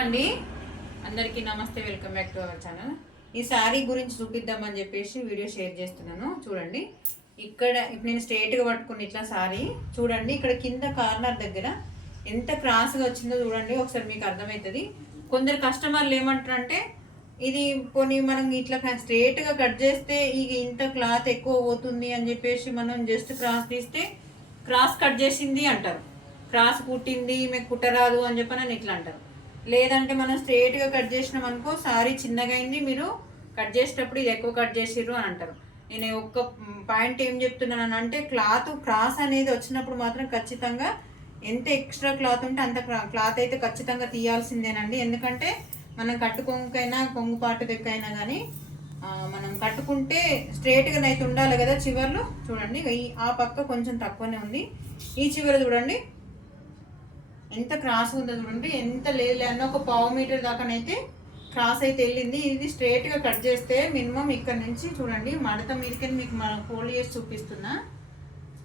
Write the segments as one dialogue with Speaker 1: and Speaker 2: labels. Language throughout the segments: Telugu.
Speaker 1: అండి. అందరికీ నమస్తే welcome back to our channel. ఈ శారీ గురించి చూపిద్దామని చెప్పేసి వీడియో షేర్ చేస్తున్నాను. చూడండి. ఇక్కడ ఇప్పుడు నేను స్ట్రేట్గా పట్టుకుని ఇట్లా శారీ చూడండి ఇక్కడ కింద కార్నర్ దగ్గర ఎంత క్రాస్గా వచ్చిందో చూడండి. ఒకసారి మీకు అర్థమవుతుంది కొందరు కస్టమర్లు ఏమంటారంటే ఇది పోనీ మనం ఇట్లా స్ట్రేట్గా కట్ చేస్తే ఇక ఇంత క్లాత్ ఎక్కువ పోతుంది అని చెప్పేసి మనం జస్ట్ క్రాస్ తీస్తే క్రాస్ కట్ చేసింది అంటారు. క్రాస్ కుట్టింది మీకు కుట్టరాదు అని చెప్పి అని ఇట్లా అంటారు. లేదంటే మనం స్ట్రేట్గా కట్ చేసినాం అనుకో సారీ చిన్నగా అయింది మీరు కట్ చేసేటప్పుడు ఇది ఎక్కువ కట్ చేసిర్రు అని అంటారు. నేను ఒక్క పాయింట్ ఏం చెప్తున్నాను అంటే క్లాత్ క్రాస్ అనేది వచ్చినప్పుడు మాత్రం ఖచ్చితంగా ఎంత ఎక్స్ట్రా క్లాత్ ఉంటే అంత క్లాత్ అయితే ఖచ్చితంగా తీయాల్సిందేనండి. ఎందుకంటే మనం కట్టు కొంగుకైనా కొంగు పాటు దగ్గరైనా కానీ మనం కట్టుకుంటే స్ట్రేట్గా అయితే ఉండాలి కదా చివర్లు. చూడండి ఈ ఆ పక్క కొంచెం తక్కువనే ఉంది. ఈ చివర చూడండి ఎంత క్రాస్ ఉందో చూడండి. ఎంత లేదు ఒక పావు మీటర్ దాకానైతే క్రాస్ అయితే వెళ్ళింది. ఇది స్ట్రేట్గా కట్ చేస్తే మినిమం ఇక్కడ నుంచి చూడండి మడత మీదకి మీకు మనం ఫోల్డ్ చేసి చూపిస్తున్నా.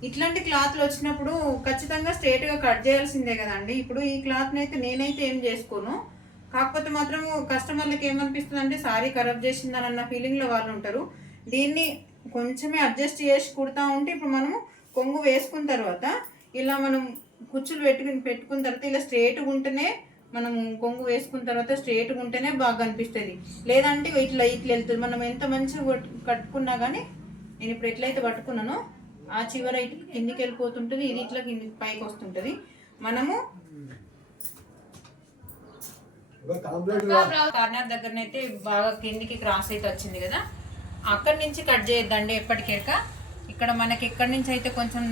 Speaker 1: ఇట్లాంటి క్లాత్లు వచ్చినప్పుడు ఖచ్చితంగా స్ట్రేట్గా కట్ చేయాల్సిందే కదండి. ఇప్పుడు ఈ క్లాత్ని అయితే నేనైతే ఏం చేసుకోను. కాకపోతే మాత్రం కస్టమర్లకి ఏమనిపిస్తుంది అంటే సారీ ఖరాబ్ చేసిందని అన్న ఫీలింగ్లో వాళ్ళు ఉంటారు. దీన్ని కొంచెమే అడ్జస్ట్ చేసి కుడతా ఉంటే ఇప్పుడు మనము కొంగు వేసుకున్న తర్వాత ఇలా మనం కుచ్చులు పెట్టుకుని పెట్టుకున్న తర్వాత ఇలా స్ట్రేట్గా ఉంటేనే మనం కొంగు వేసుకున్న తర్వాత స్ట్రేట్గా ఉంటేనే బాగా అనిపిస్తుంది. లేదంటే ఇట్లా ఇట్లా వెళ్తుంది. మనం ఎంత మంచిగా కొట్టు- కట్టుకున్నా కానీ నేను ఇప్పుడు ఎట్లయితే పట్టుకున్నానో ఆ చివర ఇటు కిందికి వెళ్ళిపోతుంటుంది ఇది ఇట్లా కిందికి పైకి వస్తుంటుంది. మనము కార్నర్ దగ్గరనైతే బాగా కిందికి క్రాస్ అయితే వచ్చింది కదా. అక్కడి నుంచి కట్ చేయొద్దండి ఎప్పటికేక ఇక్కడ మనకి ఎక్కడి నుంచి అయితే కొంచెం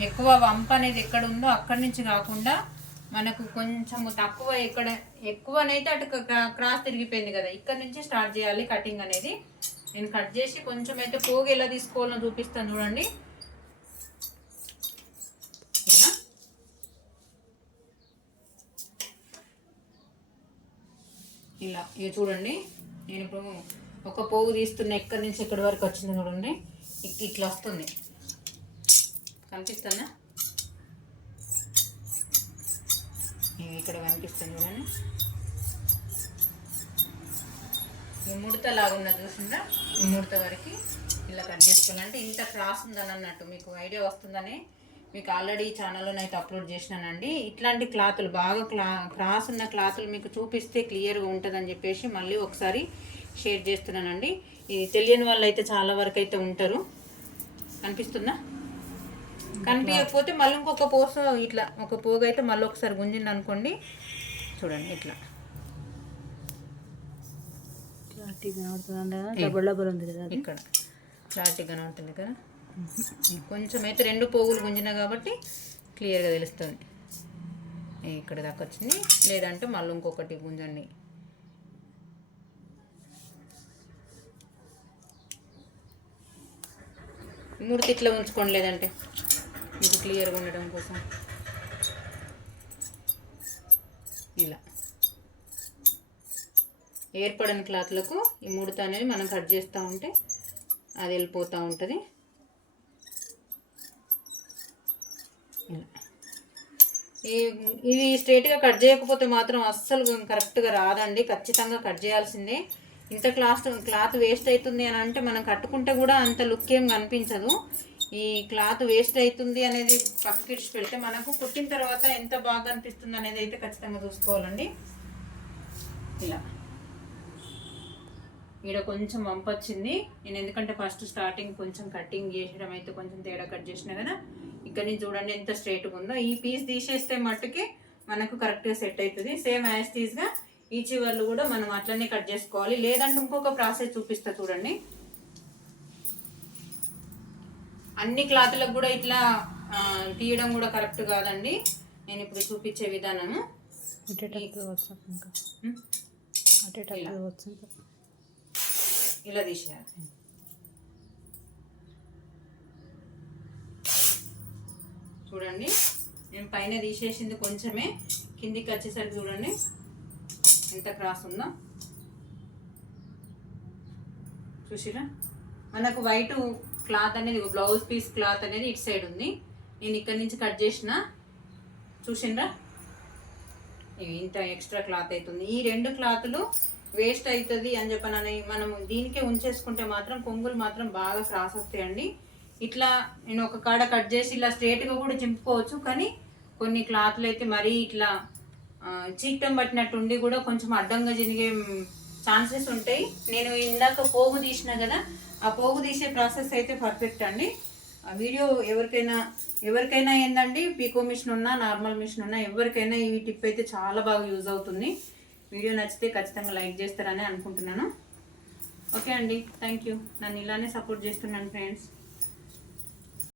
Speaker 1: ఎక్కువ వంప అనేది ఎక్కడ ఉందో అక్కడి నుంచి కాకుండా మనకు కొంచెం తక్కువ ఎక్కడ ఎక్కువనైతే అటు క్రా- క్రాస్ తిరిగిపోయింది కదా. ఇక్కడ నుంచి స్టార్ట్ చేయాలి కటింగ్ అనేది. నేను కట్ చేసి కొంచెం అయితే పోగు ఎలా తీసుకోవాలో చూపిస్తాను చూడండి. ఇలా ఇలా ఇవి చూడండి. నేను ఇప్పుడు ఒక పోగు తీస్తున్న ఎక్కడి నుంచి ఎక్కడి వరకు వచ్చింది చూడండి. ఇట్లా వస్తుంది. కనిపిస్తుందా? ఇక్కడ కనిపిస్తుంది చూడండి. ఈ ముడత లాగా ఉన్నది చూసిందా ఈ ముడత వరకు ఇలా కట్ చేసుకోవాలంటే ఇంత క్రాస్ ఉందని అన్నట్టు మీకు ఐడియా వస్తుందని మీకు ఆల్రెడీ ఛానల్లో అయితే అప్లోడ్ చేసినానండి. ఇట్లాంటి క్లాతులు బాగా క్లా క్రాస్ ఉన్న క్లాతులు మీకు చూపిస్తే క్లియర్గా ఉంటుందని చెప్పేసి మళ్ళీ ఒకసారి షేర్ చేస్తున్నానండి. ఇది తెలియని వాళ్ళు అయితే చాలా వరకు అయితే ఉంటారు. కనిపిస్తుందా? కనిపించకపోతే మళ్ళీ ఇంకొక పోస ఇట్లా ఒక పోగు అయితే మళ్ళీ ఒకసారి గుంజింది అనుకోండి. చూడండి ఇట్లా. ఇక్కడ. క్లారిటీగానే ఉంటుంది కదా? కొంచెం అయితే రెండు పోగులు గుంజిన కాబట్టి క్లియర్గా తెలుస్తుంది. ఇక్కడ దాకా వచ్చింది. లేదంటే మళ్ళీ ఇంకొకటి గుంజండి. మూడు ఇట్లా ఉంచుకోండి లేదంటే. మీకు క్లియర్గా ఉండడం కోసం. ఇలా. ఏర్పడని క్లాత్లకు ఈ ముడత అనేది మనం కట్ చేస్తూ ఉంటే అది వెళ్ళిపోతూ ఉంటుంది. ఇలా. ఈ ఇది స్ట్రైట్గా కట్ చేయకపోతే మాత్రం అస్సలు కరెక్ట్గా రాదండి. ఖచ్చితంగా కట్ చేయాల్సిందే. ఇంత క్లాత్ క్లాత్ వేస్ట్ అవుతుంది అని అంటే మనం కట్టుకుంటే కూడా అంత లుక్ ఏం కనిపించదు. ఈ క్లాత్ వేస్ట్ అవుతుంది అనేది పక్కకి ఇడిచి పెడితే మనకు కుట్టిన తర్వాత ఎంత బాగా అనిపిస్తుంది అనేది అయితే ఖచ్చితంగా చూసుకోవాలండి. ఇలా. ఈడ కొంచెం వంపు వచ్చింది. నేను ఎందుకంటే ఫస్ట్ స్టార్టింగ్ కొంచెం కటింగ్ చేసడం అయితే కొంచెం తేడా కట్ చేసిన కదా. ఇక్కడ నుంచి చూడండి ఎంత స్ట్రైట్గా ఉందో. ఈ పీస్ తీసేస్తే మట్టుకి మనకు కరెక్ట్గా సెట్ అవుతుంది. సేమ్ యాజ్ టీజ్గా ఈ చివర్లు కూడా మనం అట్లనే కట్ చేసుకోవాలి. లేదంటే ఇంకొక ప్రాసెస్ చూపిస్తా చూడండి. అన్ని క్లాతులకు కూడా ఇట్లా తీయడం కూడా కరెక్ట్ కాదండి. నేను ఇప్పుడు చూపించే విధానము ఇలా తీసేయాలి. చూడండి. నేను పైన తీసేసింది కొంచెమే. కిందికి వచ్చేసరికి చూడండి. ఎంత క్రాస్ ఉందో? చూసిరా? మనకు వైట్ క్లాత్ అనేది బ్లౌజ్ పీస్ క్లాత్ అనేది ఇటు సైడ్ ఉంది. నేను ఇక్కడ నుంచి కట్ చేసిన. చూసిండ్రా ఇంత ఎక్స్ట్రా క్లాత్ అవుతుంది ఈ రెండు క్లాతులు వేస్ట్ అవుతుంది అని చెప్పనని మనం దీనికే ఉంచేసుకుంటే మాత్రం కొంగులు మాత్రం బాగా క్రాస్ వస్తాయండి. ఇట్లా నేను ఒక కాడ కట్ చేసి ఇలా స్ట్రేట్గా కూడా చింపుకోవచ్చు. కానీ కొన్ని క్లాత్లు అయితే మరీ ఇట్లా చీకటం పట్టినట్టు ఉండి కూడా కొంచెం అడ్డంగా జరిగే ఛాన్సెస్ ఉంటాయి. నేను ఇందాక పోగు తీసిన కదా ఆ పోగు తీసే ప్రాసెస్ అయితే పర్ఫెక్ట్ అండి. ఆ వీడియో ఎవరికైనా ఎవరికైనా ఏందండి? పీకో మిషన్ ఉన్నా నార్మల్ మిషన్ ఉన్నా ఎవరికైనా ఈ టిప్ అయితే చాలా బాగా యూజ్ అవుతుంది. వీడియో నచ్చితే ఖచ్చితంగా లైక్ చేస్తారని అనుకుంటున్నాను. ఓకే అండి. Thank you. నన్ను ఇలానే సపోర్ట్ చేస్తున్నాను ఫ్రెండ్స్.